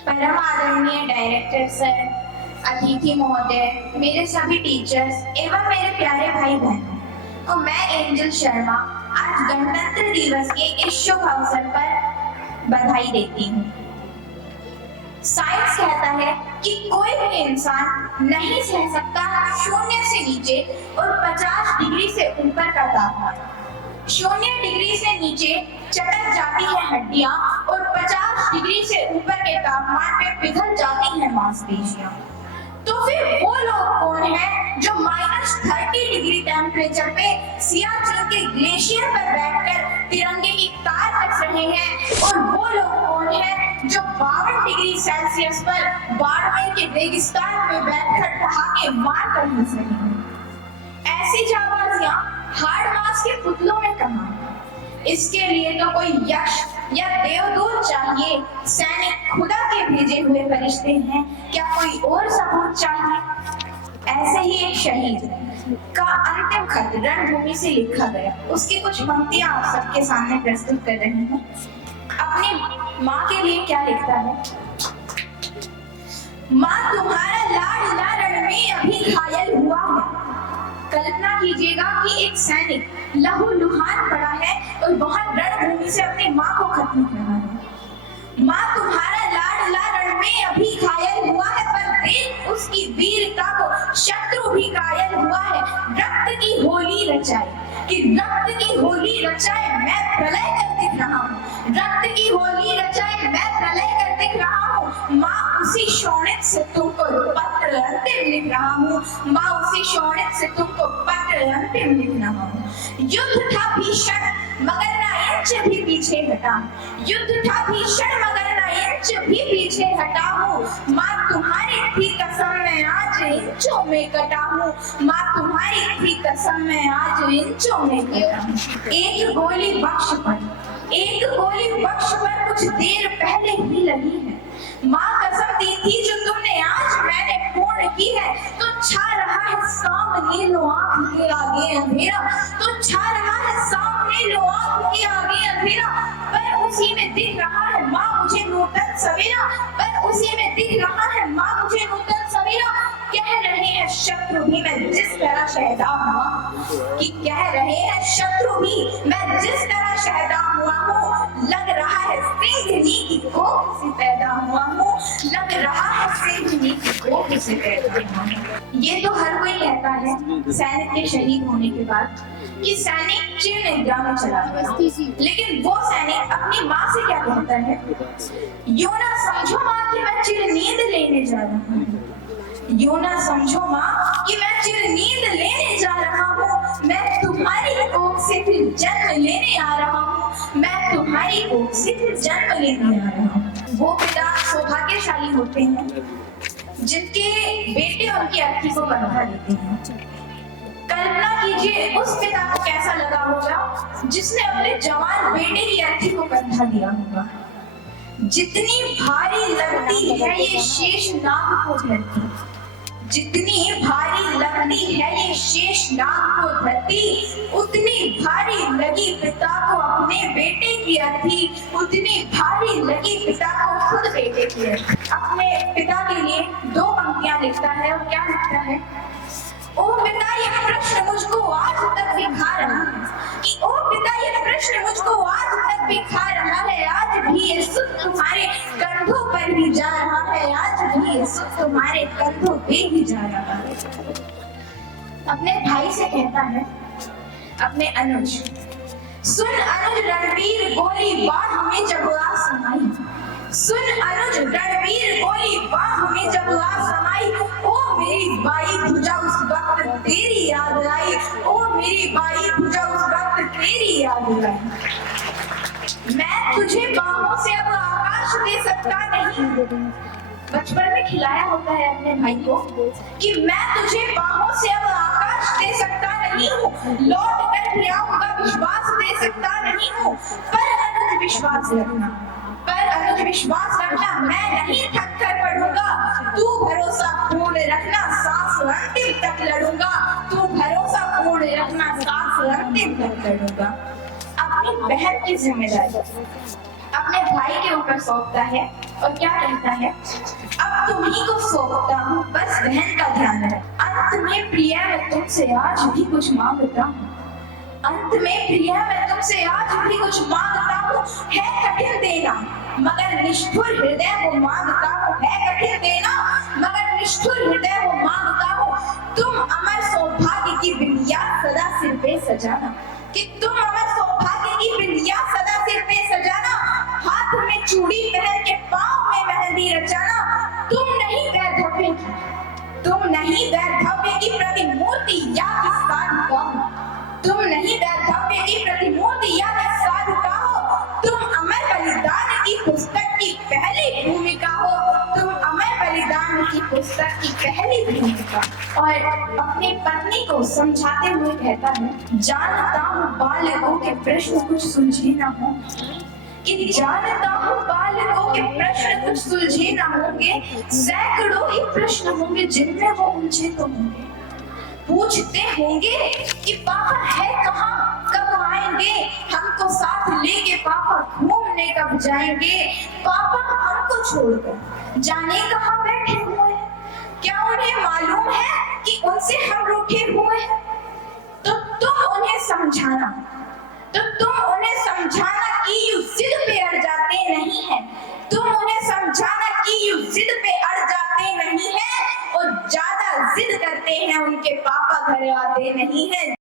परम आदरणीय director sir, अतिथि महोदय, मेरे सभी टीचर्स एवं मेरे प्यारे भाई बहनों को मैं एंजल शर्मा आज गणतंत्र दिवस के इस शुभ अवसर पर बधाई देती हूँ। साइंस कहता है कि कोई भी इंसान नहीं सह सकता शून्य से नीचे और 50 डिग्री से ऊपर का तापमान। 0 डिग्री से नीचे चटक जाती है हड्डियां और 50 डिग्री से ऊपर के तापमान पे पिघल जाती है मांसपेशियां। तो फिर वो लोग कौन है जो -30 डिग्री टेम्परेचर पे सियाचिन के ग्लेशियर पर बैठकर तिरंगे की तार कस रहे हैं, और वो लोग कौन है जो 52 डिग्री सेल्सियस पर बाड़मेर के रेगिस्तान में बैठकर ठहाके मार कर हंस रहे हैं। ऐसी जाबाजियां हाड़ मास के पुतलों में कहां? इसके लिए तो कोई यक्ष या देवदूत चाहिए। सैनिक खुदा के भेजे हुए फरिश्ते हैं, क्या कोई और सबूत चाहिए? ऐसे ही एक शहीद का अंतिम खत रणभूमि से लिखा गया, उसकी कुछ पंक्तियां आप सबके सामने प्रस्तुत कर रही हूँ। अपनी माँ के लिए क्या लिखता है? माँ तुम्हारा लाडला रण में अभी घायल हुआ है। कल्पना कीजिएगा कि एक सैनिक लहूलुहान पड़ा है और वहां रणभूमि से अपनी माँ को खत लिख रहा है। माँ तुम्हारा लाडला रण में अभी घायल हुआ है, पर देख उसकी वीरता को शत्रु भी कायल हुआ है। रक्त की होली रचाए कि रक्त की होली रचाए मैं प्रलय कर दिख रहा हूँ। रक्त की होली रचाए मैं प्रलय कर दिख रहा हूँ। माँ उसी शोणित से तुमको पत्र अंतिम लिख रहा हूँ। माँ उसी शोणित से तुमको पत्र अंतिम लिख रहा हूँ। युद्ध था भीषण मगर ना इंच भी पीछे हटा। युद्ध था भीषण मगर ना इंच भी पीछे हटा हूँ। माँ तुम्हारी थी कसम मैं आज इंचों में कटा हूँ। माँ तुम्हारी थी कसम मैं आज इंचों में कटा हूँ। एक गोली बख्श पर कुछ देर पहले ही लगी है। माँ कसम दी थी जो तुमने आज मैंने पूर्ण की है। तो छा रहा है सामने लो आँख के आगे अंधेरा। तो छा रहा है सामने लो आँख के आगे अंधेरा, पर उसी में दिख रहा है माँ मुझे नूतन सवेरा। पर उसी में दिख रहा है माँ मुझे नूतन सवेरा। कह रहे हैं शत्रु भी मैं जिस तरह शहदा हुआ, कि कह रहे हैं शत्रु भी मैं जिस तरह शहदा हुआ हूँ। लग रहा है सिंघनी की कोख से पैदा हुआ हूँ। लग रहा है सिंघनी की कोख से पैदा हुआ हूँ। ये तो हर कोई कहता है सैनिक के शहीद होने के बाद कि सैनिक चिर निद्रा में चला गया, लेकिन वो सैनिक अपनी माँ से क्या कहता है? यूं ना समझो माँ कि मैं चिर नींद लेने जा रहा हूँ। यूं ना समझो माँ कि मैं चिर नींद लेने जा रहा हूँ। मैं तुम्हारी कोख से फिर जन्म लेने आ रहा हूँ। मैं तुम्हारी कोख से फिर जन्म लेने आ रहा हूँ। वो पिता सौभाग्यशाली होते हैं जिनके बेटे उनकी अर्थी को बंधा देते हैं। कल्पना कीजिए उस पिता को कैसा लगा होगा जिसने अपने जवान बेटे की अर्थी को बंधा दिया होगा। जितनी भारी लगती है ये शेष नाग को धरती, जितनी भारी लगती है ये शेष नाग को धरती, उतनी भारी लगी पिता को अपने बेटे की अर्थी। उतनी भारी लगी पिता को खुद बेटे की अर्थी। अपने पिता के लिए 2 पंक्तियां लिखता है, और क्या लिखता है? ओ पिता ये प्रश्न मुझको आज तक भी खा रहा है, कि ओ पिता ये प्रश्न मुझको आज तक भी खा रहा है। आज भी ये सुख तुम्हारे कंधों पर भी जा रहा है। आज भी ये सुख तुम्हारे कंधों पे भी जा रहा है। अपने भाई से कहता है, अपने अनुज, सुन अनुज रणवीर गोली बाह में जब आ समाई। सुन अनुज रणवीर गोली बाह में जब आ समाई। ओ मेरी बाई तुझा उस वक्त तेरी याद आई। ओ मेरी बाई तुझा उस वक्त तेरी याद आई। मैं तुझे बाहों से अब आकाश दे सकता नहीं। बचपन में खिलाया होता है अपने भाई को कि मैं तुझे बाहों से अब आकाश दे सकता नहीं हूँ। लौट कर भी आऊंगा विश्वास दे सकता नहीं हूँ। पर अनुज विश्वास रखना, पर अनुज विश्वास रखना, मैं नहीं थक कर पढ़ूंगा। तू भरोसा पूर्ण रखना, सांस अंतिम तक लड़ूंगा। तू भरोसा पूर्ण रखना, सांस अंतिम तक लड़ूंगा। अपनी बहन की जिम्मेदारी अपने भाई के ऊपर सौंपता है और क्या कहता है, अब तुम्ही को सौंपता हूँ बस बहन का ध्यान है। अंत में प्रिय मैं तुमसे आज भी कुछ मांगता हूँ, अंत में प्रिय मैं तुमसे आज भी कुछ मांगता हूँ। है कठिन देना मगर निष्ठुर हृदय वो मांगता हूँ, है कठिन देना मगर निष्ठुर हृदय वो मांगता हूँ। तुम अमर सौभाग्य की बिंदिया सदा सिर पे सजाना, कि तुम अमर सौभाग्य की बिंदिया सदा सिर पे सजाना, हाथ में चूड़ी पहन के पाँव में मेहंदी रचाना। तुम नहीं वैधव्य की, तुम नहीं वैधव्य की प्रतिमूर्ति या की साधुका हो, तुम नहीं वैधव्य की प्रतिमूर्ति या की साधुका हो। तुम अमर बलिदान की पुस्तक की पहली भूमिका हो, तुम अमर बलिदान की पुस्तक की पहली भूमिका। और अपनी पत्नी को समझाते हुए कहता है, जानता हूँ बालकों के प्रश्न कुछ सुलझे ना हो, कि जानता हूँ बालकों के प्रश्न कुछ सुलझे ना होंगे, सैकड़ों ही प्रश्न होंगे जिनमें वो उलझे तो होंगे। पूछते होंगे कि पापा है कहाँ, कब आएंगे, हमको साथ लेके पापा घूमने कब जाएंगे, पापा हमको छोड़कर जाने कहाँ बैठे हुए हैं, क्या उन्हें मालूम है कि उनसे हम रूठे हुए हैं। तो तुम उन्हें समझाना, तो तुम उन्हें समझाना कि यू जिद पे अड़ जाते नहीं है, तुम उन्हें समझाना कि यू जिद पे अड़ जाते नहीं है, और ज्यादा जिद करते हैं उनके पापा घर आते नहीं है।